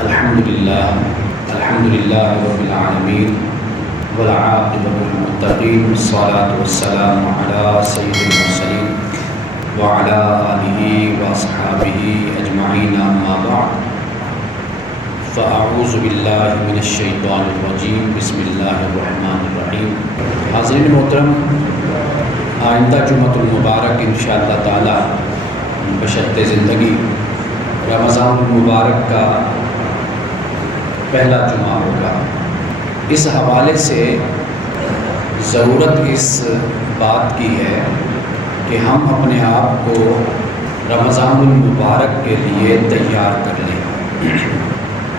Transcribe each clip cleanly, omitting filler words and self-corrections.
الحمدللہ رب العالمین والعاقبۃ للمتقین والصلاۃ والسلام علی سید المرسلین وعلی آلہ واصحابہ اجمعین اما بعد فاعوذ باللہ من الشیطان الرجیم بسم اللہ الرحمن الرحیم۔ حاضرین محترم، آئندہ جمعۃ المبارک انشاءاللہ تعالی بشرط زندگی رمضان المبارک کا پہلا جمعہ ہوگا۔ اس حوالے سے ضرورت اس بات کی ہے کہ ہم اپنے آپ کو رمضان المبارک کے لیے تیار کر لیں۔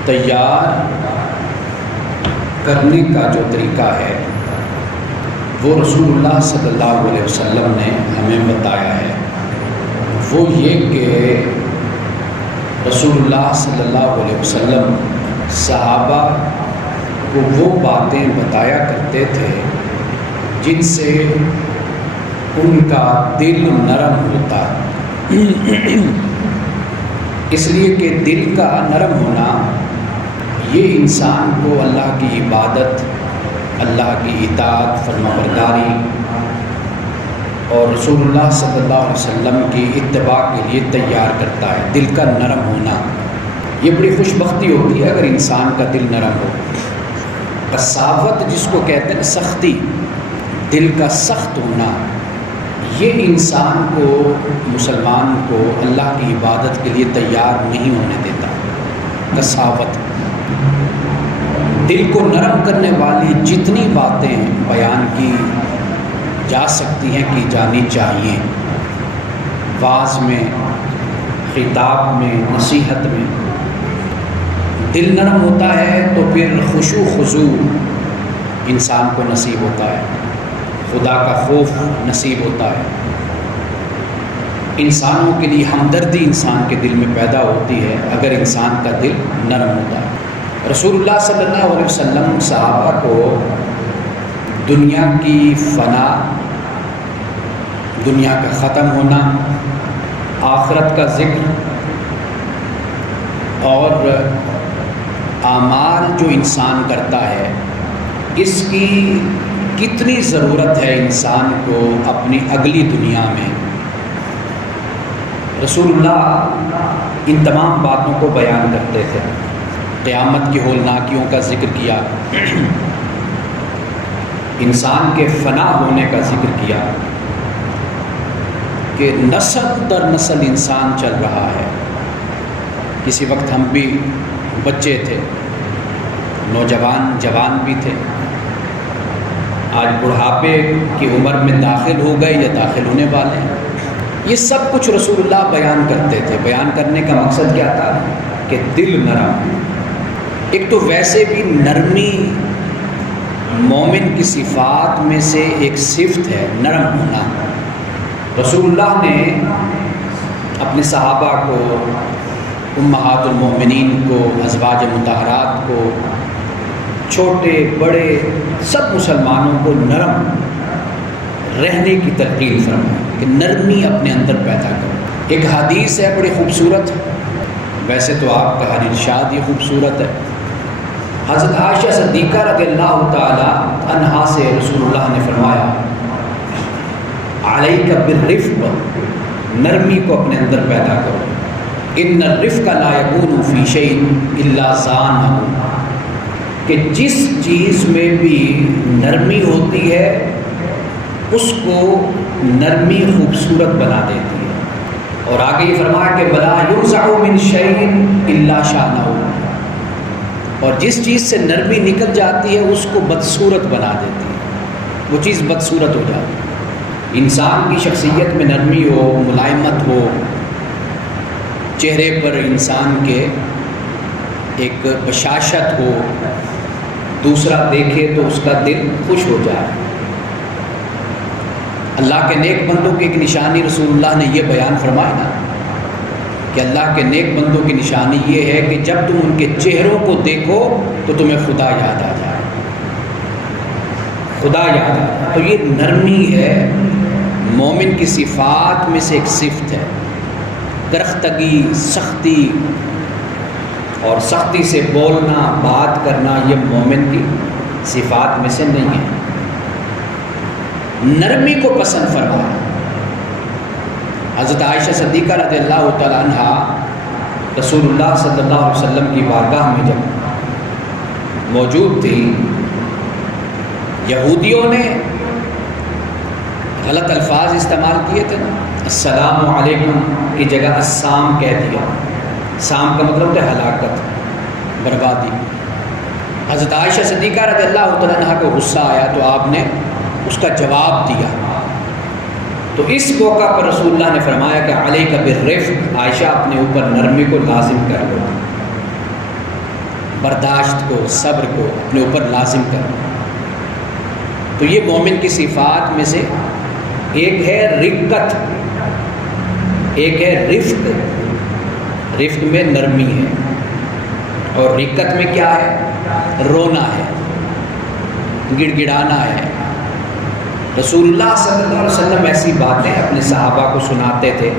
تیار کرنے کا جو طریقہ ہے وہ رسول اللہ صلی اللہ علیہ وسلم نے ہمیں بتایا ہے۔ وہ یہ کہ رسول اللہ صلی اللہ علیہ وسلم صحابہ کو وہ باتیں بتایا کرتے تھے جن سے ان کا دل نرم ہوتا، اس لیے کہ دل کا نرم ہونا یہ انسان کو اللہ کی عبادت، اللہ کی اطاعت، فرمانبرداری اور رسول اللہ صلی اللہ علیہ وسلم کی اتباع کے لیے تیار کرتا ہے۔ دل کا نرم ہونا یہ بڑی خوش بختی ہوتی ہے اگر انسان کا دل نرم ہو۔ قساوت جس کو کہتے ہیں، سختی، دل کا سخت ہونا، یہ انسان کو، مسلمان کو اللہ کی عبادت کے لیے تیار نہیں ہونے دیتا۔ قساوت، دل کو نرم کرنے والی جتنی باتیں بیان کی جا سکتی ہیں کی جانی چاہیے، واعظ میں، خطاب میں، نصیحت میں۔ دل نرم ہوتا ہے تو پھر خشوع خضوع انسان کو نصیب ہوتا ہے، خدا کا خوف نصیب ہوتا ہے، انسانوں کے لیے ہمدردی انسان کے دل میں پیدا ہوتی ہے اگر انسان کا دل نرم ہوتا ہے۔ رسول اللہ صلی اللہ علیہ وسلم صحابہ کو دنیا کی فنا، دنیا کا ختم ہونا، آخرت کا ذکر اور اعمال جو انسان کرتا ہے، اس کی کتنی ضرورت ہے انسان کو اپنی اگلی دنیا میں۔ رسول اللہ ان تمام باتوں کو بیان کرتے تھے۔ قیامت کی ہولناکیوں کا ذکر کیا، انسان کے فنا ہونے کا ذکر کیا کہ نسل در نسل انسان چل رہا ہے۔ کسی وقت ہم بھی بچے تھے، نوجوان، جوان بھی تھے، آج بڑھاپے کی عمر میں داخل ہو گئے یا داخل ہونے والے ہیں۔ یہ سب کچھ رسول اللہ بیان کرتے تھے۔ بیان کرنے کا مقصد کیا تھا؟ کہ دل نرم۔ ایک تو ویسے بھی نرمی مومن کی صفات میں سے ایک صفت ہے، نرم ہونا۔ رسول اللہ نے اپنے صحابہ کو، امہات المومنین کو، ازواج مطہرات کو، چھوٹے بڑے سب مسلمانوں کو نرم رہنے کی تلقین فرمائی کہ نرمی اپنے اندر پیدا کرو۔ ایک حدیث ہے بڑی خوبصورت، ویسے تو آپ کا ہر ارشاد یہ خوبصورت ہے۔ حضرت عائشہ صدیقہ رضی اللہ تعالی عنہا سے رسول اللہ نے فرمایا، علیک بالرفق، نرمی کو اپنے اندر پیدا کرو۔ ان الرفق لا یکون فی شیء الا زانہ، کہ جس چیز میں بھی نرمی ہوتی ہے اس کو نرمی خوبصورت بنا دیتی ہے۔ اور آگے یہ فرمایا کہ ولا ینزع من شیء الا شانہ، اور جس چیز سے نرمی نکل جاتی ہے اس کو بدصورت بنا دیتی ہے، وہ چیز بدصورت ہو جاتی ہے۔ انسان کی شخصیت میں نرمی ہو، ملائمت ہو، چہرے پر انسان کے ایک بشاشت ہو، دوسرا دیکھے تو اس کا دل خوش ہو جائے۔ اللہ کے نیک بندوں کی ایک نشانی رسول اللہ نے یہ بیان فرمائی نا کہ اللہ کے نیک بندوں کی نشانی یہ ہے کہ جب تم ان کے چہروں کو دیکھو تو تمہیں خدا یاد آ جائے، خدا یاد آ جائے۔ تو یہ نرمی ہے، مومن کی صفات میں سے ایک صفت ہے۔ درختگی، سختی، اور سختی سے بولنا، بات کرنا یہ مومن کی صفات میں سے نہیں ہے۔ نرمی کو پسند فرمایا۔ حضرت عائشہ صدیقہ رضی اللہ تعالیٰ عنہ رسول اللہ صلی اللہ علیہ وسلم کی بارگاہ میں جب موجود تھی، یہودیوں نے غلط الفاظ استعمال کیے تھے نا، السلام علیکم کی جگہ السام کہہ دیا۔ سام کا مطلب ہے ہلاکت، بربادی۔ حضرت عائشہ صدیقہ رضی اللہ تعالیٰ عنہ کو غصہ آیا تو آپ نے اس کا جواب دیا۔ تو اس موقع پر رسول اللہ نے فرمایا کہ علیک بالرفق، عائشہ اپنے اوپر نرمی کو لازم کر لو، برداشت کو، صبر کو اپنے اوپر لازم کر لو۔ تو یہ مومن کی صفات میں سے ایک ہے رقت، ایک ہے رفق۔ رفق میں نرمی ہے اور رقت میں کیا ہے؟ رونا ہے، گڑ گڑانا ہے۔ رسول اللہ صلی اللہ علیہ وسلم ایسی باتیں اپنے صحابہ کو سناتے تھے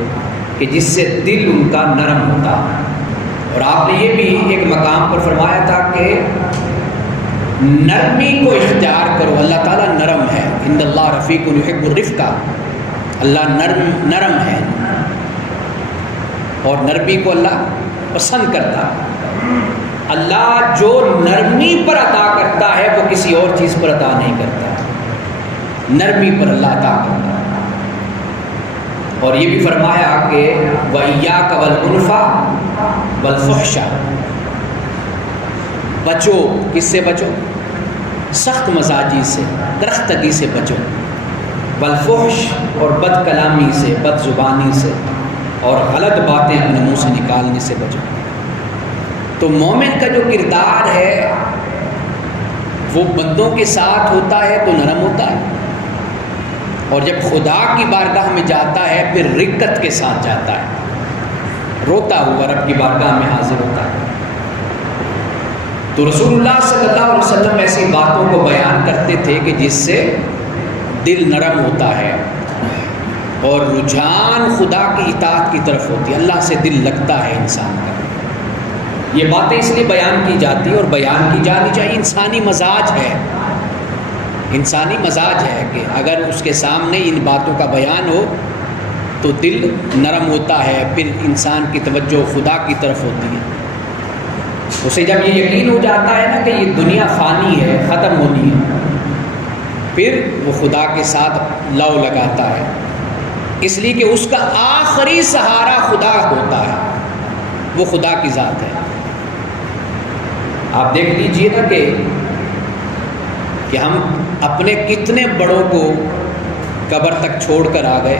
کہ جس سے دل ان کا نرم ہوتا۔ اور آپ نے یہ بھی ایک مقام پر فرمایا تھا کہ نرمی کو اختیار کرو، اللہ تعالیٰ نرم ہے۔ ان اللہ رفیق یحب الرفق، اللہ نرم ہے اور نرمی کو اللہ پسند کرتا ہے۔ اللہ جو نرمی پر عطا کرتا ہے وہ کسی اور چیز پر عطا نہیں کرتا، نرمی پر اللہ عطا کرتا ہے۔ اور یہ بھی فرمایا کہ وَإِيَّاكَ وَالْعُنْفَ وَالْفُحْشَ، بچو، کس سے بچو؟ سخت مزاجی سے، درختگی سے بچو، والفحش، اور بد کلامی سے، بد زبانی سے، اور غلط باتیں اپنے منہ سے نکالنے سے بچو۔ تو مومن کا جو کردار ہے وہ بندوں کے ساتھ ہوتا ہے تو نرم ہوتا ہے، اور جب خدا کی بارگاہ میں جاتا ہے پھر رقت کے ساتھ جاتا ہے، روتا ہوا رب کی بارگاہ میں حاضر ہوتا ہے۔ تو رسول اللہ صلی اللہ علیہ وسلم ایسی باتوں کو بیان کرتے تھے کہ جس سے دل نرم ہوتا ہے اور رجحان خدا کی اطاعت کی طرف ہوتی ہے، اللہ سے دل لگتا ہے انسان کا۔ یہ باتیں اس لیے بیان کی جاتی اور بیان کی جانی چاہیے، انسانی مزاج ہے، انسانی مزاج ہے کہ اگر اس کے سامنے ان باتوں کا بیان ہو تو دل نرم ہوتا ہے، پھر انسان کی توجہ خدا کی طرف ہوتی ہے۔ اسے جب یہ یقین ہو جاتا ہے نا کہ یہ دنیا فانی ہے، ختم ہونی ہے، پھر وہ خدا کے ساتھ لو لگاتا ہے، اس لیے کہ اس کا آخری سہارا خدا ہوتا ہے، وہ خدا کی ذات ہے۔ آپ دیکھ لیجئے نا کہ ہم اپنے کتنے بڑوں کو قبر تک چھوڑ کر آ گئے،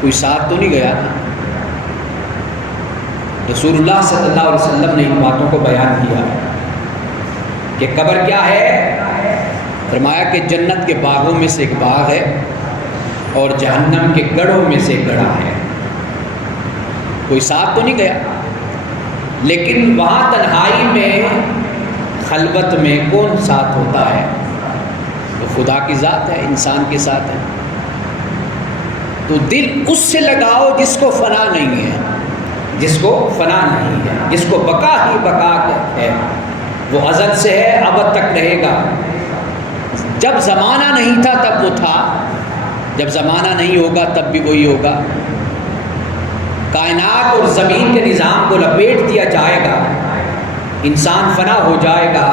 کوئی ساتھ تو نہیں گیا نا۔ رسول اللہ صلی اللہ علیہ وسلم نے ان باتوں کو بیان کیا کہ قبر کیا ہے، فرمایا کہ جنت کے باغوں میں سے ایک باغ ہے اور جہنم کے گڑھوں میں سے ایک گڑھا ہے۔ کوئی ساتھ تو نہیں گیا، لیکن وہاں تنہائی میں، خلوت میں کون ساتھ ہوتا ہے؟ تو خدا کی ذات ہے، انسان کے ساتھ ہے۔ تو دل اس سے لگاؤ جس کو فنا نہیں ہے، جس کو فنا نہیں ہے، جس کو بقا ہی بقا ہے، وہ ازل سے ہے، ابد تک رہے گا۔ جب زمانہ نہیں تھا تب وہ تھا، جب زمانہ نہیں ہوگا تب بھی وہی ہوگا۔ کائنات اور زمین کے نظام کو لپیٹ دیا جائے گا، انسان فنا ہو جائے گا،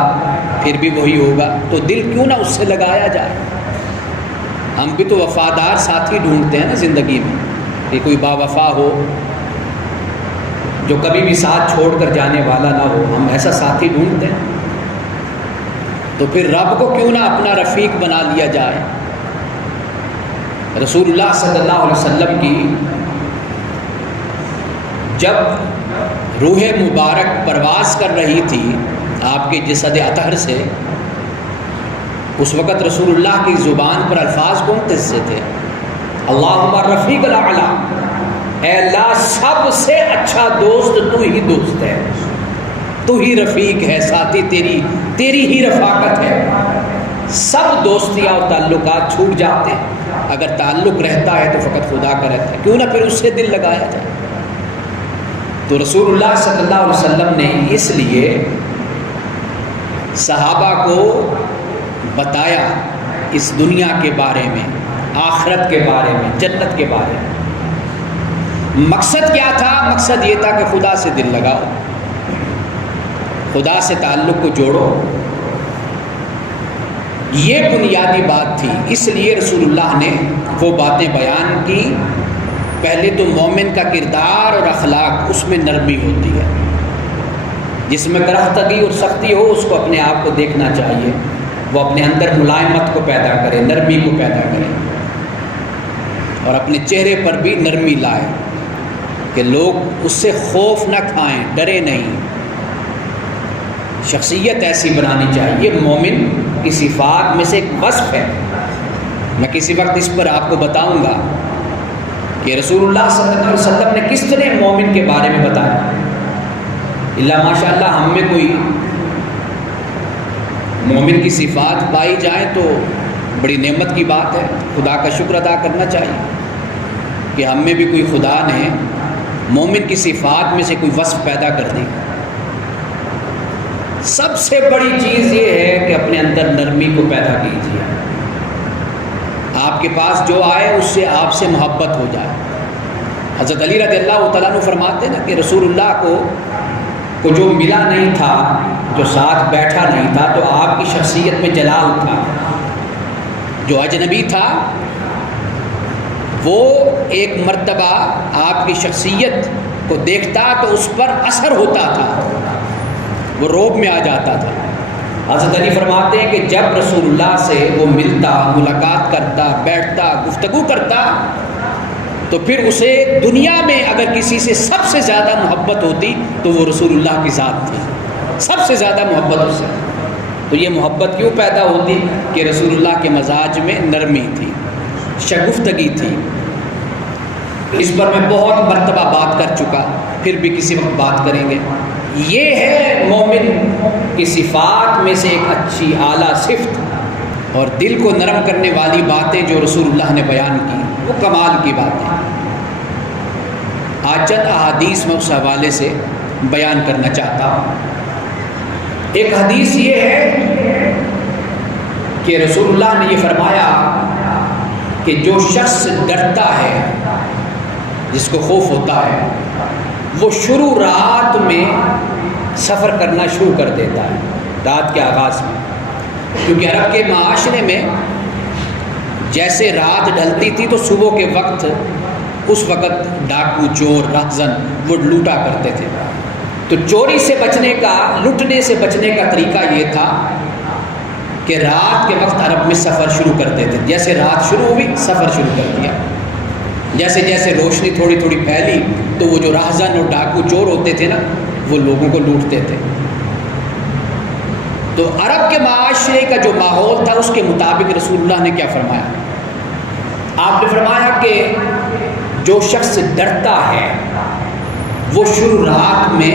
پھر بھی وہی ہوگا۔ تو دل کیوں نہ اس سے لگایا جائے؟ ہم بھی تو وفادار ساتھی ڈھونڈتے ہیں نا زندگی میں، کہ کوئی با وفا ہو جو کبھی بھی ساتھ چھوڑ کر جانے والا نہ ہو، ہم ایسا ساتھی ڈھونڈتے ہیں۔ تو پھر رب کو کیوں نہ اپنا رفیق بنا لیا جائے؟ رسول اللہ صلی اللہ علیہ وسلم کی جب روح مبارک پرواز کر رہی تھی آپ کے جسد اطہر سے، اس وقت رسول اللہ کی زبان پر الفاظ کون سے تھے؟ اللہم رفیق الاعلی، اے اللہ سب سے اچھا دوست تو ہی دوست ہے، تو ہی رفیق ہے، ساتھی تیری ہی رفاقت ہے۔ سب دوستیاں اور تعلقات چھوٹ جاتے ہیں، اگر تعلق رہتا ہے تو فقط خدا کا رہتا ہے، کیوں نہ پھر اس سے دل لگایا جائے۔ تو تو رسول اللہ صلی اللہ علیہ وسلم نے اس لیے صحابہ کو بتایا اس دنیا کے بارے میں، آخرت کے بارے میں، جنت کے بارے میں۔ مقصد کیا تھا؟ مقصد یہ تھا کہ خدا سے دل لگاؤ، خدا سے تعلق کو جوڑو، یہ بنیادی بات تھی۔ اس لیے رسول اللہ نے وہ باتیں بیان کی۔ پہلے تو مومن کا کردار اور اخلاق، اس میں نرمی ہوتی ہے، جس میں کرختگی اور سختی ہو اس کو اپنے آپ کو دیکھنا چاہیے، وہ اپنے اندر ملائمت کو پیدا کرے، نرمی کو پیدا کرے، اور اپنے چہرے پر بھی نرمی لائے کہ لوگ اس سے خوف نہ کھائیں، ڈرے نہیں۔ شخصیت ایسی بنانی چاہیے۔ مومن کی صفات میں سے ایک وصف ہے، میں کسی وقت اس پر آپ کو بتاؤں گا کہ رسول اللہ صلی اللہ علیہ وسلم نے کس طرح مومن کے بارے میں بتایا۔ اللہ ماشاء اللہ ہم میں کوئی مومن کی صفات پائی جائیں تو بڑی نعمت کی بات ہے، خدا کا شکر ادا کرنا چاہیے کہ ہم میں بھی کوئی خدا نے مومن کی صفات میں سے کوئی وصف پیدا کر دی۔ سب سے بڑی چیز یہ ہے کہ اپنے اندر نرمی کو پیدا کیجیے، آپ کے پاس جو آئے اس سے آپ سے محبت ہو جائے۔ حضرت علی رضی اللہ تعالیٰ عنہ فرماتے ہیں نا کہ رسول اللہ کو جو ملا نہیں تھا، جو ساتھ بیٹھا نہیں تھا، تو آپ کی شخصیت میں جلال تھا۔ جو اجنبی تھا وہ ایک مرتبہ آپ کی شخصیت کو دیکھتا تو اس پر اثر ہوتا تھا، وہ روب میں آ جاتا تھا۔ حضرت علی فرماتے ہیں کہ جب رسول اللہ سے وہ ملتا، ملاقات کرتا، بیٹھتا، گفتگو کرتا، تو پھر اسے دنیا میں اگر کسی سے سب سے زیادہ محبت ہوتی تو وہ رسول اللہ کی ذات تھی، سب سے زیادہ محبت اس سے۔ تو یہ محبت کیوں پیدا ہوتی؟ کہ رسول اللہ کے مزاج میں نرمی تھی، شگفتگی تھی۔ اس پر میں بہت مرتبہ بات کر چکا، پھر بھی کسی وقت بات کریں گے۔ یہ ہے مومن کی صفات میں سے ایک اچھی اعلیٰ صفت، اور دل کو نرم کرنے والی باتیں جو رسول اللہ نے بیان کی وہ کمال کی باتیں۔ آج چند احادیث میں اس حوالے سے بیان کرنا چاہتا ہوں۔ ایک حدیث یہ ہے کہ رسول اللہ نے یہ فرمایا کہ جو شخص ڈرتا ہے، جس کو خوف ہوتا ہے، وہ شروع رات میں سفر کرنا شروع کر دیتا ہے، رات کے آغاز میں، کیونکہ عرب کے معاشرے میں جیسے رات ڈھلتی تھی تو صبح کے وقت، اس وقت ڈاکو، چور، رہزن وہ لوٹا کرتے تھے۔ تو چوری سے بچنے کا، لوٹنے سے بچنے کا طریقہ یہ تھا کہ رات کے وقت عرب میں سفر شروع کرتے تھے۔ جیسے رات شروع ہوئی سفر شروع کر دیا، جیسے جیسے روشنی تھوڑی تھوڑی پھیلی تو وہ جو راہزن اور ڈاکو چور ہوتے تھے نا، وہ لوگوں کو لوٹتے تھے۔ تو عرب کے معاشرے کا جو ماحول تھا اس کے مطابق رسول اللہ نے کیا فرمایا؟ آپ نے فرمایا کہ جو شخص ڈرتا ہے وہ شروع رات میں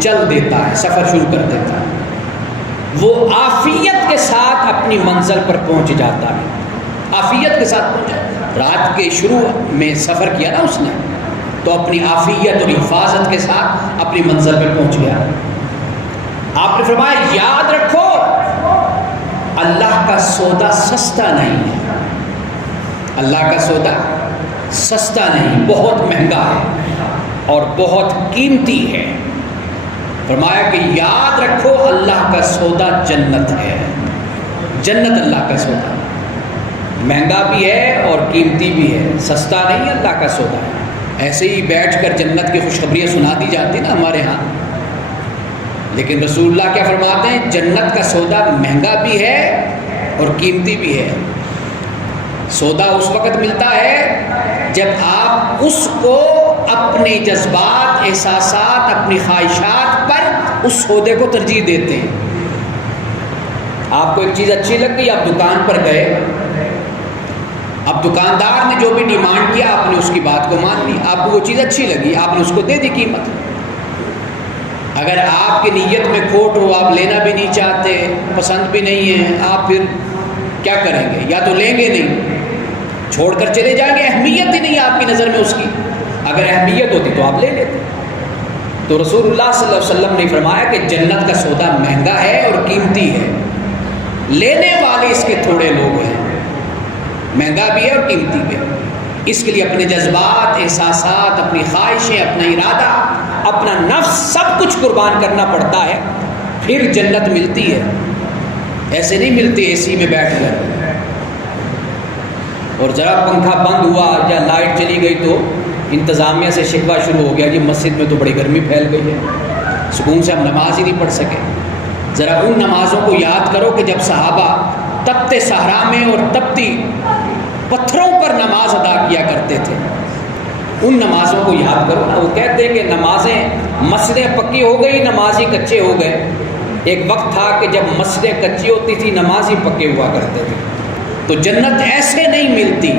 چل دیتا ہے، سفر شروع کر دیتا ہے، وہ عافیت کے ساتھ اپنی منزل پر پہنچ جاتا ہے، عافیت کے ساتھ پہنچ جاتا ہے۔ رات کے شروع میں سفر کیا نا اس نے، تو اپنی عافیت اور حفاظت کے ساتھ اپنی منزل پر پہنچ گیا۔ آپ نے فرمایا یاد رکھو اللہ کا سودا سستا نہیں ہے، اللہ کا سودا سستا نہیں، بہت مہنگا ہے اور بہت قیمتی ہے۔ فرمایا کہ یاد رکھو اللہ کا سودا جنت ہے، جنت اللہ کا سودا مہنگا بھی ہے اور قیمتی بھی ہے، سستا نہیں ہے اللہ کا سودا۔ ایسے ہی بیٹھ کر جنت کی خوشخبریاں سنا دی جاتی نا ہمارے ہاں، لیکن رسول اللہ کیا فرماتے ہیں؟ جنت کا سودا مہنگا بھی ہے اور قیمتی بھی ہے۔ سودا اس وقت ملتا ہے جب آپ اس کو اپنے جذبات، احساسات، اپنی خواہشات پر اس سودے کو ترجیح دیتے ہیں۔ آپ کو ایک چیز اچھی لگ گئی، آپ دکان پر گئے، اب دکاندار نے جو بھی ڈیمانڈ کیا آپ نے اس کی بات کو مان لی، آپ کو وہ چیز اچھی لگی، آپ نے اس کو دے دی قیمت۔ اگر آپ کی نیت میں کھوٹ ہو، آپ لینا بھی نہیں چاہتے، پسند بھی نہیں ہے، آپ پھر کیا کریں گے؟ یا تو لیں گے نہیں، چھوڑ کر چلے جائیں گے، اہمیت ہی نہیں آپ کی نظر میں اس کی۔ اگر اہمیت ہوتی تو آپ لے لیتے۔ تو رسول اللہ صلی اللہ علیہ وسلم نے فرمایا کہ جنت کا سودا مہنگا ہے اور قیمتی ہے، لینے والے اس کے تھوڑے لوگ ہیں، مہنگا بھی ہے اور قیمتی بھی ہے۔ اس کے لیے اپنے جذبات، احساسات، اپنی خواہشیں، اپنا ارادہ، اپنا نفس سب کچھ قربان کرنا پڑتا ہے، پھر جنت ملتی ہے، ایسے نہیں ملتی اے سی میں بیٹھ کر، اور ذرا پنکھا بند ہوا یا لائٹ چلی گئی تو انتظامیہ سے شکوہ شروع ہو گیا، جی مسجد میں تو بڑی گرمی پھیل گئی ہے، سکون سے ہم نماز ہی نہیں پڑھ سکے۔ ذرا ان نمازوں کو یاد کرو کہ جب صحابہ تپتے صحرا میں اور تپتی پتھروں پر نماز ادا کیا کرتے تھے، ان نمازوں کو یاد کرو نا۔ وہ کہتے ہیں کہ نمازیں، مسجدیں پکی ہو گئی، نمازی کچے ہو گئے۔ ایک وقت تھا کہ جب مسجدیں کچی ہوتی تھی، نمازی پکے ہوا کرتے تھے۔ تو جنت ایسے نہیں ملتی،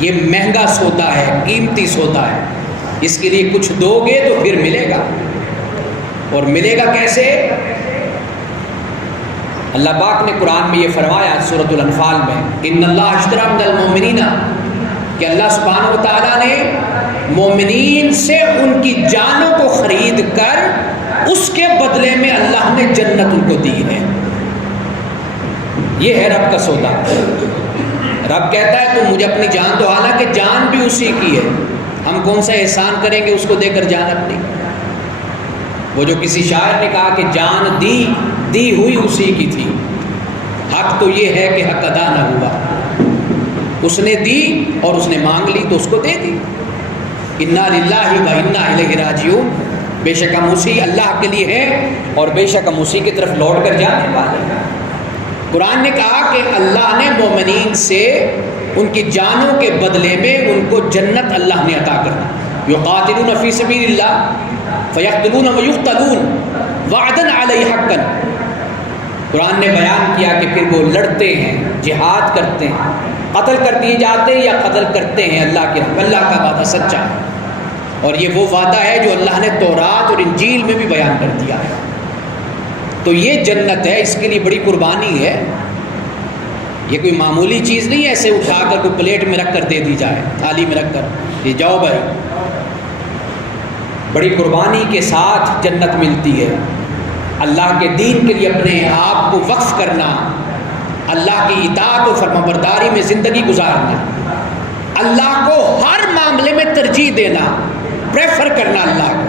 یہ مہنگا سودا ہے، قیمتی سودا ہے، اس کے لیے کچھ دو گے تو پھر ملے گا، اور ملے گا کیسے؟ اللہ پاک نے قرآن میں یہ فرمایا سورۃ الانفال میں، ان اللہ اشتری من المؤمنین، کہ اللہ سبحانہ و تعالیٰ نے مومنین سے ان کی جانوں کو خرید کر اس کے بدلے میں اللہ نے جنت ان کو دی ہے۔ یہ ہے رب کا سودا۔ رب کہتا ہے تو مجھے اپنی جان دو، حالانکہ جان بھی اسی کی ہے، ہم کون سا احسان کریں گے اس کو دے کر جان اپنی؟ وہ جو کسی شاعر نے کہا کہ جان دی ہوئی اسی کی تھی، حق تو یہ ہے کہ حق ادا نہ ہوا، اس نے دی اور اس نے مانگ لی تو اس کو دے دی۔ انا للہ و انا الیہ راجعون، بے شک ہم اسی اللہ کے لیے ہیں اور بے شک ہم اسی کی طرف لوٹ کر جانے والے ہیں۔ قرآن نے کہا کہ اللہ نے مومنین سے ان کی جانوں کے بدلے میں ان کو جنت اللہ نے عطا کر دی۔ یقاتلون فی سبیل اللہ فیقتلون ویقتلون وعدا علیہ حقا۔ قرآن نے بیان کیا کہ پھر وہ لڑتے ہیں، جہاد کرتے ہیں، قتل کر دیے جاتے ہیں یا قتل کرتے ہیں اللہ کے راہ میں۔ اللہ کا وعدہ سچا ہے، اور یہ وہ وعدہ ہے جو اللہ نے تورات اور انجیل میں بھی بیان کر دیا ہے۔ تو یہ جنت ہے، اس کے لیے بڑی قربانی ہے، یہ کوئی معمولی چیز نہیں ہے ایسے اٹھا کر کوئی پلیٹ میں رکھ کر دے دی جائے، تھالی میں رکھ کر یہ جاؤ بھائی۔ بڑی قربانی کے ساتھ جنت ملتی ہے۔ اللہ کے دین کے لیے اپنے آپ کو وقف کرنا، اللہ کی اطاعت و فرمانبرداری میں زندگی گزارنا، اللہ کو ہر معاملے میں ترجیح دینا، پریفر کرنا اللہ کو۔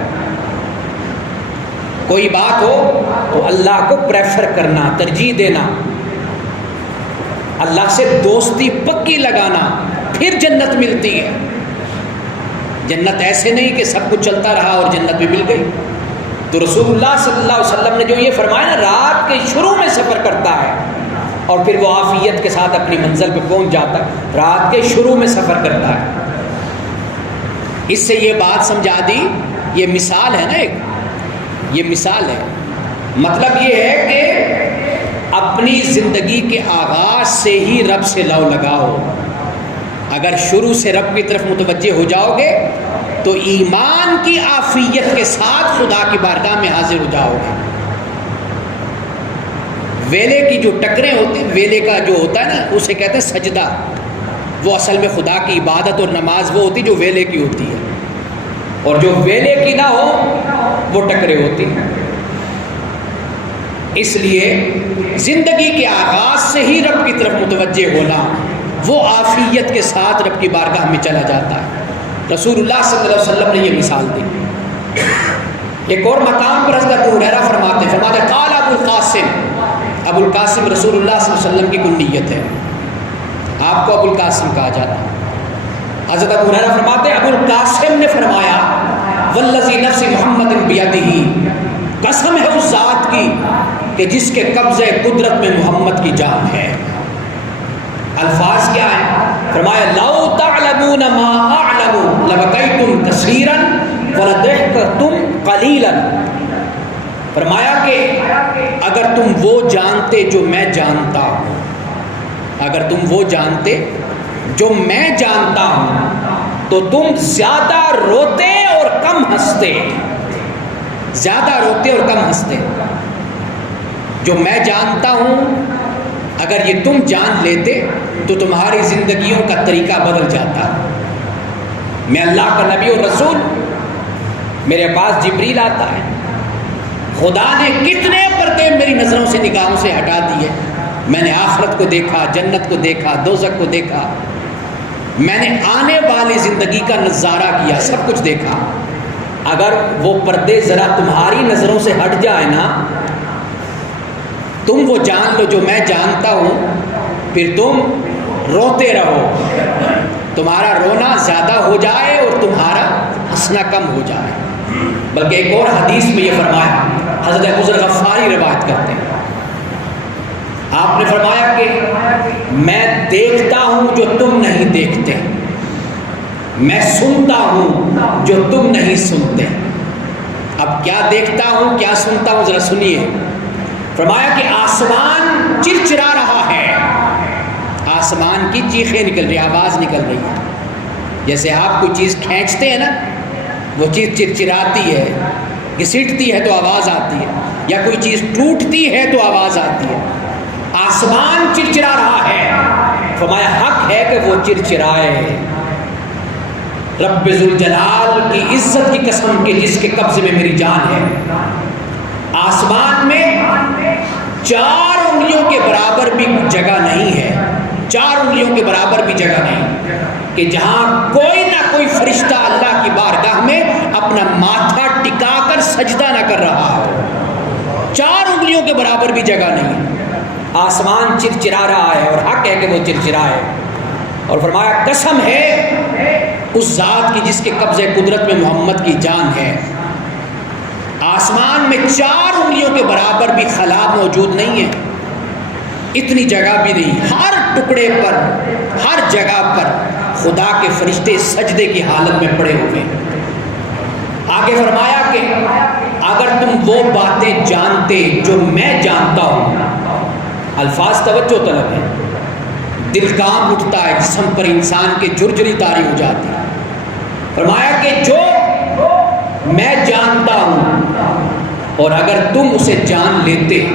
کوئی بات ہو تو اللہ کو پریفر کرنا، ترجیح دینا، اللہ سے دوستی پکی لگانا، پھر جنت ملتی ہے۔ جنت ایسے نہیں کہ سب کچھ چلتا رہا اور جنت بھی مل گئی۔ تو رسول اللہ صلی اللہ علیہ وسلم نے جو یہ فرمایا نا، رات کے شروع میں سفر کرتا ہے اور پھر وہ عافیت کے ساتھ اپنی منزل پہ پہنچ جاتا ہے، رات کے شروع میں سفر کرتا ہے۔ اس سے یہ بات سمجھا دی، یہ مثال ہے نا، ایک یہ مثال ہے، مطلب یہ ہے کہ اپنی زندگی کے آغاز سے ہی رب سے لو لگاؤ۔ اگر شروع سے رب کی طرف متوجہ ہو جاؤ گے تو ایمان کی عافیت کے ساتھ خدا کی بارگاہ میں حاضر ہو جاؤ گے۔ ویلے کی جو ٹکریں ہوتی ہیں، ویلے کا جو ہوتا ہے نا، اسے کہتے ہیں سجدہ، وہ اصل میں خدا کی عبادت اور نماز وہ ہوتی جو ویلے کی ہوتی ہے، اور جو ویلے کی نہ ہو وہ ٹکریں ہوتی ہیں۔ اس لیے زندگی کے آغاز سے ہی رب کی طرف متوجہ ہونا، وہ عافیت کے ساتھ رب کی بارگاہ میں چلا جاتا ہے۔ رسول اللہ صلی اللہ علیہ وسلم نے یہ مثال دی۔ ایک اور مقام پر حضرت ابو ہریرہ فرماتے قال ابو القاسم، ابو القاسم رسول اللہ صلی اللہ علیہ وسلم کی کنیت ہے، آپ کو ابو القاسم کہا جاتا ہے۔ حضرت ابو ہریرہ فرماتے ہیں ابو القاسم نے فرمایا والذی نفس محمد بیدہ، قسم ہے اس ذات کی کہ جس کے قبضے قدرت میں محمد کی جان ہے۔ الفاظ کیا ہیں؟ فرمایا لو تعلمون ما اعلم لبکیتم کثیرا ولضحکتم قلیلا۔ فرمایا کہ اگر تم وہ جانتے جو میں جانتا ہوں، اگر تم وہ جانتے جو میں جانتا ہوں تو تم زیادہ روتے اور کم ہنستے، زیادہ روتے اور کم ہنستے۔ جو میں جانتا ہوں اگر یہ تم جان لیتے تو تمہاری زندگیوں کا طریقہ بدل جاتا۔ میں اللہ کا نبی اور رسول، میرے پاس جبریل آتا ہے، خدا نے کتنے پردے میری نظروں سے نگاہوں سے ہٹا دیے، میں نے آخرت کو دیکھا، جنت کو دیکھا، دوزخ کو دیکھا، میں نے آنے والی زندگی کا نظارہ کیا، سب کچھ دیکھا۔ اگر وہ پردے ذرا تمہاری نظروں سے ہٹ جائے نا، تم وہ جان لو جو میں جانتا ہوں، پھر تم روتے رہو، تمہارا رونا زیادہ ہو جائے اور تمہارا ہنسنا کم ہو جائے۔ بلکہ ایک اور حدیث میں یہ فرمایا، حضرت ابو ذر غفاری روایت کرتے ہیں، آپ نے فرمایا کہ میں دیکھتا ہوں جو تم نہیں دیکھتے، میں سنتا ہوں جو تم نہیں سنتے۔ اب کیا دیکھتا ہوں کیا سنتا ہوں ذرا سنیے۔ فرمایا کہ آسمان چرچرا رہا ہے، آسمان کی چیخیں نکل رہی، آواز نکل رہی ہے، جیسے آپ کوئی چیز کھینچتے ہیں نا، وہ چیز چرچراتی ہے، گھسیٹتی ہے تو آواز آتی ہے، یا کوئی چیز ٹوٹتی ہے تو آواز آتی ہے۔ آسمان چرچرا رہا ہے، فرمایا حق ہے کہ وہ چرچرائے۔ رب ذوالجلال کی عزت کی قسم کے جس کے قبضے میں میری جان ہے، آسمان میں 4 انگلیوں کے برابر بھی جگہ نہیں ہے، 4 انگلیوں کے برابر بھی جگہ نہیں کہ جہاں کوئی نہ کوئی فرشتہ اللہ کی بارگاہ میں اپنا ماتھا ٹکا کر سجدہ نہ کر رہا ہو، 4 انگلیوں کے برابر بھی جگہ نہیں ہے۔ آسمان چرچرا رہا ہے اور حق ہے کہ وہ چرچرائے۔ اور فرمایا قسم ہے اس ذات کی جس کے قبضے قدرت میں محمد کی جان ہے، آسمان میں 4 انگلیوں کے برابر بھی خلا موجود نہیں ہے، اتنی جگہ بھی نہیں، ہر ٹکڑے پر، ہر جگہ پر خدا کے فرشتے سجدے کی حالت میں پڑے ہوئے۔ آگے فرمایا کہ اگر تم وہ باتیں جانتے جو میں جانتا ہوں، الفاظ توجہ طلب ہے، دل کانپ اٹھتا ہے، جسم پر انسان کے جرجری طاری ہو جاتی ہے۔ فرمایا کہ جو میں جانتا ہوں اور اگر تم اسے جان لیتے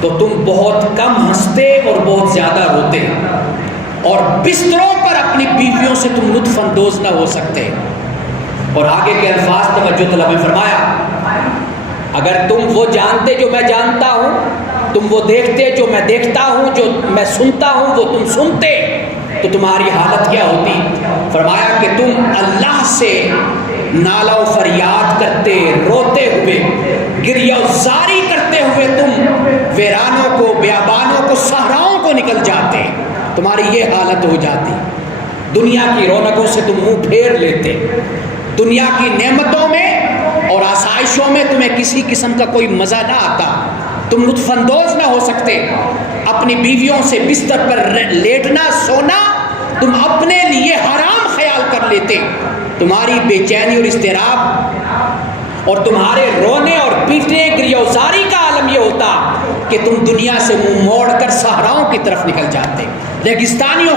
تو تم بہت کم ہنستے اور بہت زیادہ روتے، اور بستروں پر اپنی بیویوں سے تم لطف اندوز نہ ہو سکتے۔ اور آگے کے الفاظ توجہ طلب ہے، فرمایا اگر تم وہ جانتے جو میں جانتا ہوں، تم وہ دیکھتے جو میں دیکھتا ہوں، جو میں سنتا ہوں وہ تم سنتے، تو تمہاری حالت کیا ہوتی؟ فرمایا کہ تم اللہ سے نالہ و فریاد کرتے، روتے ہوئے، گریہ و زاری کرتے ہوئے تم ویرانوں کو، بیابانوں کو، صحراؤں کو نکل جاتے، تمہاری یہ حالت ہو جاتی۔ دنیا کی رونقوں سے تم منہ پھیر لیتے، دنیا کی نعمتوں میں اور آسائشوں میں تمہیں کسی قسم کا کوئی مزہ نہ آتا، تم لطف اندوز نہ ہو سکتے، اپنی بیویوں سے بستر پر لیٹنا سونا تم اپنے لیے حرام خیال کر لیتے، تمہاری بے چینی اور اضطراب اور تمہارے رونے اور پیٹنے گریہ وزاری کا عالم یہ ہوتا کہ تم دنیا سے منہ موڑ کر صحراؤں کی طرف نکل جاتے، ریگستانوں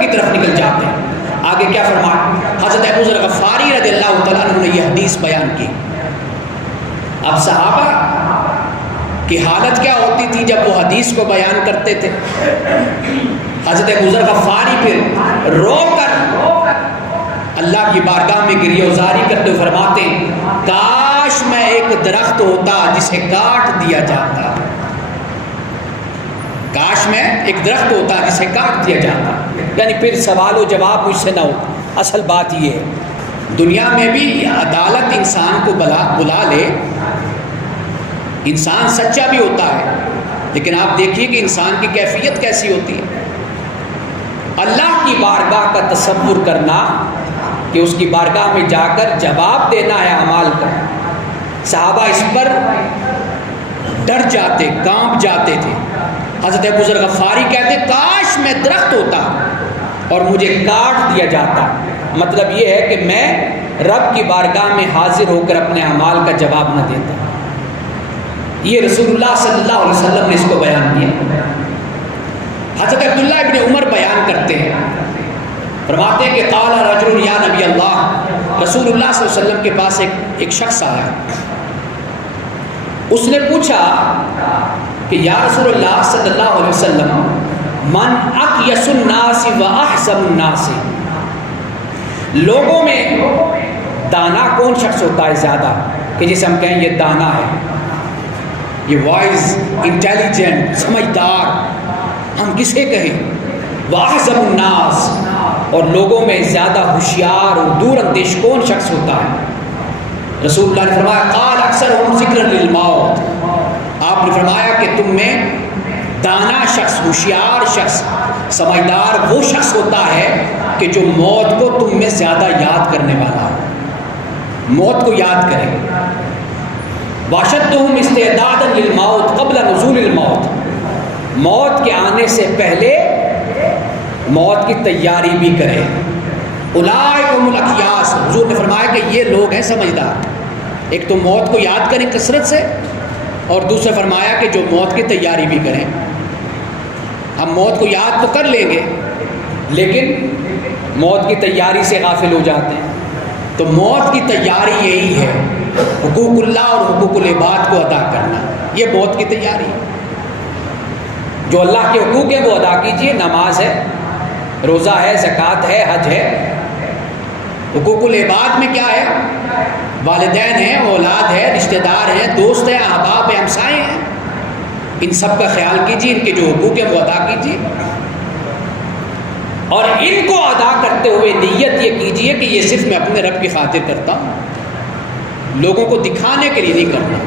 کی طرف نکل جاتے۔ آگے کیا فرمایا؟ حضرت ابو ذر غفاری رضی اللہ تعالیٰ عنہ نے یہ حدیث بیان کی۔ اب صحابہ کی حالت کیا ہوتی تھی جب وہ حدیث کو بیان کرتے تھے؟ حضرت ابو ذر غفاری پھر رو کر اللہ کی بارگاہ میں گریہ وزاری کرتے ہوئے فرماتے، کاش میں ایک درخت ہوتا جسے کاٹ دیا جاتا، کاش میں ایک درخت ہوتا جسے کاٹ دیا جاتا۔ یعنی پھر سوال و جواب مجھ سے نہ ہو۔ اصل بات یہ ہے دنیا میں بھی عدالت انسان کو بلا لے، انسان سچا بھی ہوتا ہے، لیکن آپ دیکھیے کہ انسان کی کیفیت کیسی ہوتی ہے۔ اللہ کی بارگاہ کا تصور کرنا کہ اس کی بارگاہ میں جا کر جواب دینا ہے اعمال کا، صحابہ اس پر ڈر جاتے، کانپ جاتے تھے۔ حضرت ابو ذر غفاری کہتے کاش میں درخت ہوتا اور مجھے کاٹ دیا جاتا، مطلب یہ ہے کہ میں رب کی بارگاہ میں حاضر ہو کر اپنے اعمال کا جواب نہ دیتا۔ یہ رسول اللہ صلی اللہ علیہ وسلم نے اس کو بیان کیا۔ حضرت عبداللہ ابن عمر بیان کرتے ہیں، فرماتے ہیں کہ قال رجل یا نبی اللہ، رسول اللہ صلی اللہ علیہ وسلم کے پاس ایک شخص آیا، اس نے پوچھا کہ یا رسول اللہ صلی اللہ علیہ وسلم من اقیس الناس و احزم الناس، لوگوں میں دانا کون شخص ہوتا ہے زیادہ کہ جسے ہم کہیں یہ دانا ہے، یہ وائز، انٹیلیجنٹ، سمجھدار، ہم کسے کہیں؟ واحزم الناس، اور لوگوں میں زیادہ ہوشیار اور دور اندیش کون شخص ہوتا ہے؟ رسول اللہ نے فرمایا قال اکثرهم ذکرا للموت، آپ نے فرمایا کہ تم میں دانا شخص، ہوشیار شخص، سمجھدار وہ شخص ہوتا ہے کہ جو موت کو تم میں زیادہ یاد کرنے والا ہو، موت کو یاد کرے۔ واشدہم استعدادا للموت قبل نزول الموت، موت کے آنے سے پہلے موت کی تیاری بھی کرے۔ اولئک هم الاخیاس، حضور نے فرمایا کہ یہ لوگ ہیں سمجھدار، ایک تو موت کو یاد کریں کثرت سے، اور دوسرے فرمایا کہ جو موت کی تیاری بھی کریں۔ ہم موت کو یاد تو کر لیں گے لیکن موت کی تیاری سے غافل ہو جاتے ہیں، تو موت کی تیاری یہی ہے، حقوق اللہ اور حقوق العباد کو ادا کرنا، یہ موت کی تیاری ہے۔ جو اللہ کے حقوق ہیں وہ ادا کیجئے، نماز ہے، روزہ ہے، زکوٰۃ ہے، حج ہے۔ حقوق العباد میں کیا ہے؟ والدین ہیں، اولاد ہے، رشتہ دار ہیں، دوست ہیں، احباب ہیں، ہمسائے ہیں، ان سب کا خیال کیجیے، ان کے جو حقوق ہیں وہ ادا کیجیے، اور ان کو ادا کرتے ہوئے نیت یہ کیجیے کہ یہ صرف میں اپنے رب کی خاطر کرتا ہوں، لوگوں کو دکھانے کے لیے نہیں کرنا،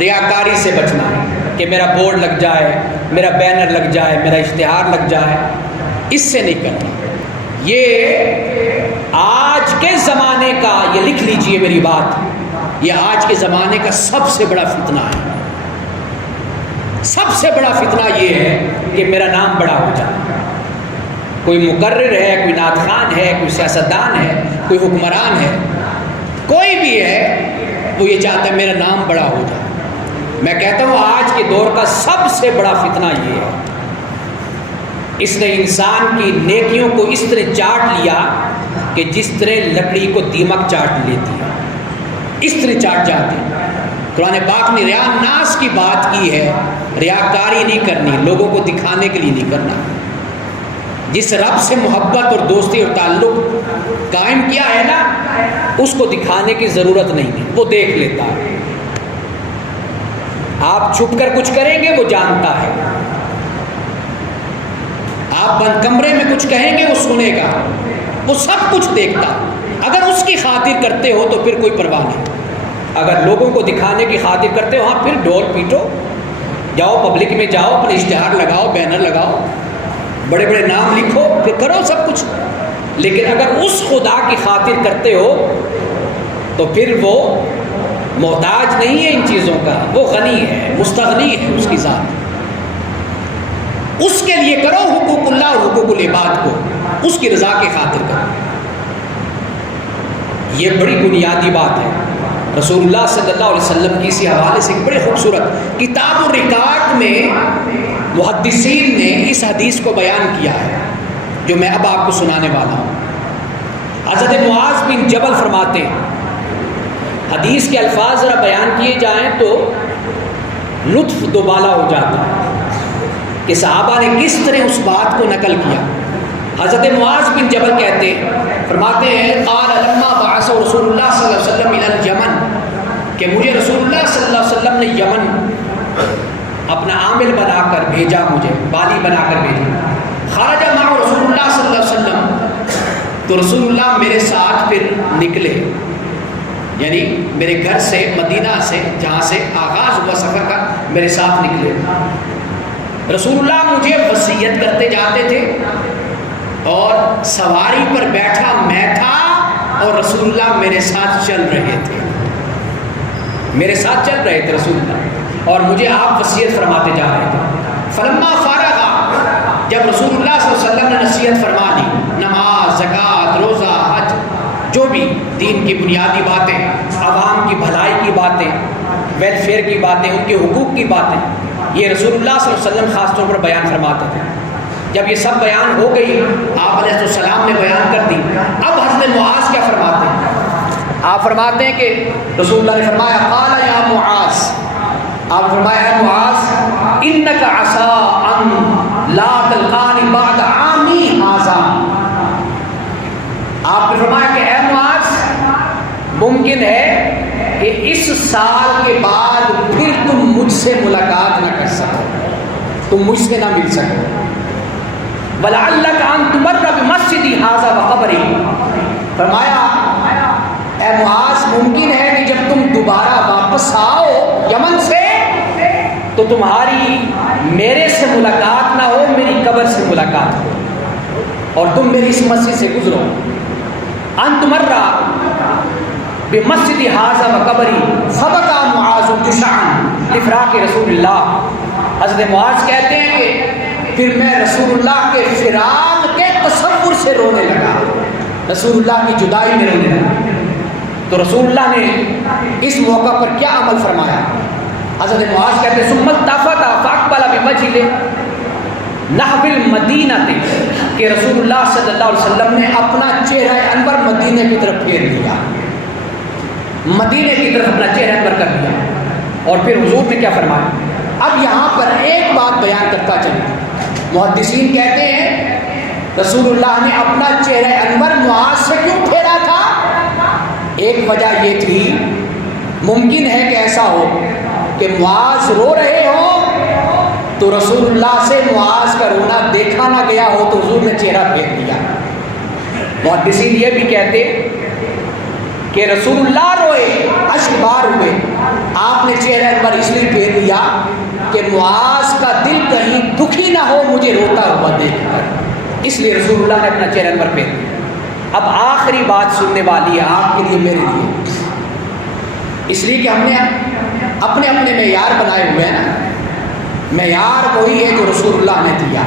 ریاکاری سے بچنا کہ میرا بورڈ لگ جائے، میرا بینر لگ جائے، میرا اشتہار لگ جائے، اس سے نہیں کرنا۔ یہ آج کے زمانے کا، یہ لکھ لیجئے میری بات، یہ آج کے زمانے کا سب سے بڑا فتنہ ہے۔ سب سے بڑا فتنہ یہ ہے کہ میرا نام بڑا ہو جائے، کوئی مقرر ہے، کوئی نعت خوان ہے، کوئی سیاستدان ہے، کوئی حکمران ہے، کوئی بھی ہے، وہ یہ چاہتا ہے میرا نام بڑا ہو جائے۔ میں کہتا ہوں آج کے دور کا سب سے بڑا فتنہ یہ ہے، اس نے انسان کی نیکیوں کو اس طرح چاٹ لیا کہ جس طرح لکڑی کو دیمک چاٹ لیتی ہے، اس طرح چاٹ جاتی ہے۔ قرآن پاک نے ریا ناس کی بات کی ہے، ریاکاری نہیں کرنی، لوگوں کو دکھانے کے لیے نہیں کرنا۔ جس رب سے محبت اور دوستی اور تعلق قائم کیا ہے نا، اس کو دکھانے کی ضرورت نہیں ہے، وہ دیکھ لیتا ہے۔ آپ چھپ کر کچھ کریں گے وہ جانتا ہے، آپ بند کمرے میں کچھ کہیں گے وہ سنے گا، وہ سب کچھ دیکھتا۔ اگر اس کی خاطر کرتے ہو تو پھر کوئی پرواہ نہیں، اگر لوگوں کو دکھانے کی خاطر کرتے ہو، ہاں پھر ڈھول پیٹو، جاؤ پبلک میں جاؤ، اپنے اشتہار لگاؤ، بینر لگاؤ، بڑے بڑے نام لکھو، پھر کرو سب کچھ۔ لیکن اگر اس خدا کی خاطر کرتے ہو تو پھر وہ محتاج نہیں ہے ان چیزوں کا، وہ غنی ہے، مستغنی ہے اس کی ذات۔ اس کے لیے کرو حقوق اللہ اور حقوق العباد کو، اس کی رضا کی خاطر کرو۔ یہ بڑی بنیادی بات ہے۔ رسول اللہ صلی اللہ علیہ وسلم کی اسی حوالے سے ایک بڑے خوبصورت کتاب الرقاق میں محدثین نے اس حدیث کو بیان کیا ہے جو میں اب آپ کو سنانے والا ہوں۔ حضرت معاذ بن جبل فرماتے ہیں، حدیث کے الفاظ ذرا بیان کیے جائیں تو لطف دوبالا ہو جاتا ہے کہ صحابہ نے کس طرح اس بات کو نقل کیا۔ حضرت معاذ بن جبل کہتے ہیں، فرماتے ہیں قال لما بعث رسول اللہ صلی اللہ علیہ وسلم الى الیمن، کہ مجھے رسول اللہ صلی اللہ علیہ وسلم نے یمن اپنا عامل بنا کر بھیجا، مجھے والی بنا کر بھیجا۔ خرج مع رسول اللہ صلی اللہ علیہ وسلم، تو رسول اللہ میرے ساتھ پھر نکلے، یعنی میرے گھر سے، مدینہ سے، جہاں سے آغاز ہوا سفر کا، میرے ساتھ نکلے۔ رسول اللہ مجھے وصیت کرتے جاتے تھے، اور سواری پر بیٹھا میں تھا اور رسول اللہ میرے ساتھ چل رہے تھے، میرے ساتھ چل رہے تھے رسول اللہ، اور مجھے آپ وصیت فرماتے جا رہے تھے۔ فلما فارغا، جب رسول اللہ صلی اللہ علیہ وسلم نے نصیحت فرما دی، نماز، زکوٰۃ، روزہ، حج، جو بھی دین کی بنیادی باتیں، عوام کی بھلائی کی باتیں، ویلفیئر کی باتیں، ان کے حقوق کی باتیں، یہ رسول اللہ صلی اللہ علیہ وسلم خاص طور پر بیان فرماتے تھے۔ جب یہ سب بیان ہو گئی، آپ علیہ السلام نے بیان کر دی، اب حضرت معاذ کیا فرماتے ہیں؟ آپ فرماتے ہیں کہ رسول اللہ نے فرمایا قال یا معاذ، آپ فرمایا اے معاذ انک عسى ان لا تلقانی بعد عامی ھذا، آپ نے فرمایا کہ اے معاذ سال کے بعد پھر تم مجھ سے ملاقات نہ کر سکو، تم مجھ سے نہ مل سکو۔ وَلَعَلَّكَ أَن تُمَرَّ بِمَسْجِدِي هَٰذَا وَقَبْرِي، فرمایا اے معاذ ممکن ہے کہ جب تم دوبارہ واپس آؤ یمن سے تو تمہاری میرے سے ملاقات نہ ہو، میری قبر سے ملاقات ہو، اور تم میری اس مسجد سے گزرو۔ ان تمرّ بمسجد ھذا وقبری فبکى معاذ جشعا لفراق رسول اللہ۔ حضرت معاذ کہتے ہیں کہ پھر میں رسول اللہ کے فراق کے تصور سے رونے لگا، رسول اللہ کی جدائی میں رونے لگا۔ تو رسول اللہ نے اس موقع پر کیا عمل فرمایا؟ حضرت معاذ کہتے ہیں ثم التفت فاقبل بوجهه نحو المدینہ، کہ رسول اللہ صلی اللہ علیہ وسلم نے اپنا چہرہ انور مدینے کی طرف پھیر دیا، مدینے کی طرف اپنا چہرہ انور کر دیا۔ اور پھر حضور نے کیا فرمایا؟ اب یہاں پر ایک بات بیان کرتا چلے، محدثین کہتے ہیں رسول اللہ نے اپنا چہرہ انور معاذ سے کیوں پھیرا تھا؟ ایک وجہ یہ تھی، ممکن ہے کہ ایسا ہو کہ معاذ رو رہے ہوں تو رسول اللہ سے معاذ کا رونا دیکھا نہ گیا ہو تو حضور نے چہرہ پھیر دیا۔ محدثین یہ بھی کہتے کہ رسول اللہ روئے، اشک بار ہوئے، آپ نے چہرہ پر اس لیے پھیر دیا کہ معاذ کا دل کہیں دکھی نہ ہو مجھے روتا ہوا دیکھ کر، اس لیے رسول اللہ نے اپنا چہرہ پر پھیر دیا۔ اب آخری بات سننے والی ہے آپ کے لیے، میرے لیے، اس لیے کہ ہم نے اپنے اپنے معیار بنائے ہوئے ہیں نا۔ معیار وہی ہے جو رسول اللہ نے دیا،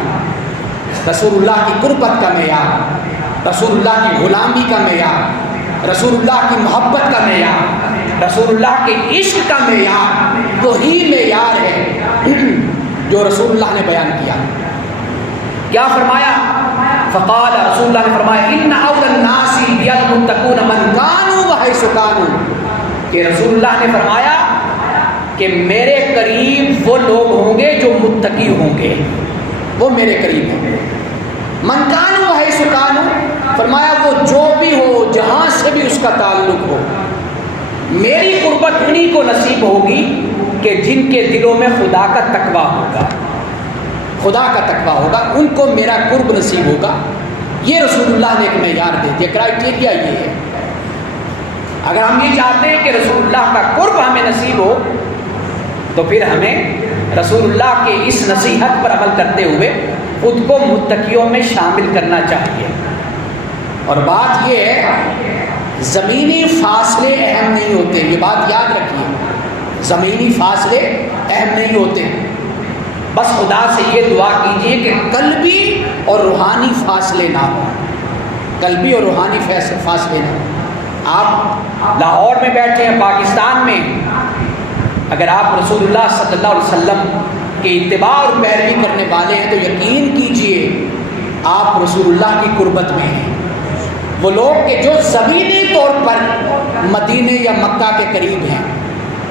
رسول اللہ کی قربت کا معیار، رسول اللہ کی غلامی کا معیار، رسول اللہ کی محبت کا معیار، رسول اللہ کے عشق کا معیار، وہی معیار ہے جو رسول اللہ نے بیان کیا۔ کیا فرمایا؟ فقال، رسول اللہ نے فرمایا ان اول الناس بالمتقون من كانوا وحيث كانوا، کہ رسول اللہ نے فرمایا کہ میرے قریب وہ لوگ ہوں گے جو متقی ہوں گے، وہ میرے قریب ہیں۔ من كانوا وحيث كانوا، فرمایا وہ جو بھی ہو، جہاں سے بھی اس کا تعلق ہو، میری قربت انہی کو نصیب ہوگی کہ جن کے دلوں میں خدا کا تقویٰ ہوگا، خدا کا تقویٰ ہوگا، ان کو میرا قرب نصیب ہوگا۔ یہ رسول اللہ نے ایک معیار دے دیا، کرائٹیریا یہ ہے۔ اگر ہم یہ چاہتے ہیں کہ رسول اللہ کا قرب ہمیں نصیب ہو تو پھر ہمیں رسول اللہ کے اس نصیحت پر عمل کرتے ہوئے خود کو متقیوں میں شامل کرنا چاہیے۔ اور بات یہ ہے زمینی فاصلے اہم نہیں ہوتے، یہ بات یاد رکھیے، زمینی فاصلے اہم نہیں ہوتے، بس خدا سے یہ دعا کیجئے کہ قلبی اور روحانی فاصلے نہ ہوں، قلبی اور روحانی فاصلے نہ ہوں۔ آپ لاہور میں بیٹھے ہیں، پاکستان میں، اگر آپ رسول اللہ صلی اللہ علیہ وسلم کے اتباع اور پیروی کرنے والے ہیں تو یقین کیجئے آپ رسول اللہ کی قربت میں ہیں۔ وہ لوگ کہ جو زمینی طور پر مدینے یا مکہ کے قریب ہیں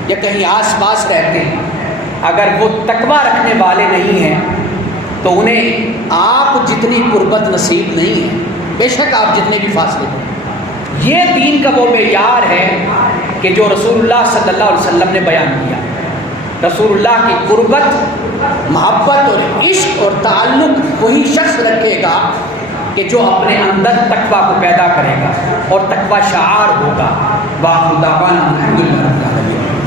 یا کہیں آس پاس رہتے ہیں، اگر وہ تقویٰ رکھنے والے نہیں ہیں تو انہیں آپ جتنی قربت نصیب نہیں ہے، بے شک آپ جتنے بھی فاصلے ہوں۔ یہ دین کا وہ معیار ہے کہ جو رسول اللہ صلی اللہ علیہ وسلم نے بیان کیا۔ رسول اللہ کی قربت، محبت اور عشق اور تعلق وہی شخص رکھے گا کہ جو اپنے اندر تقویٰ کو پیدا کرے گا اور تقویٰ شعار ہوگا۔ وآخر دعوانا الحمدللہ رب العالمین۔